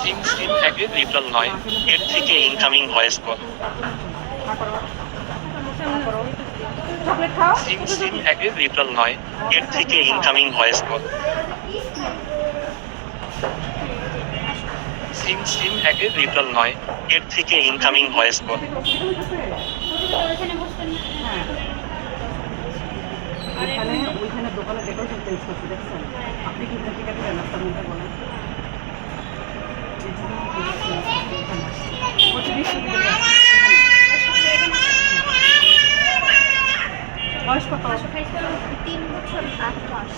সিম SIM একে রিপ্লাল নয় এর থেকে incoming voice call SIM SIM একে রিপ্লাল নয় এর থেকে incoming voice call SIM SIM একে রিপ্লাল নয় এর থেকে ইনকামিং ভয়েস কল ওইখানে দোকানে ডেকোরেশন চেঞ্জ করতে দেখছেন? আপনি কি থেকে কাটে দেন আপনার মধ্যে বলেন? বয়স কত তিন বছর আট মাস।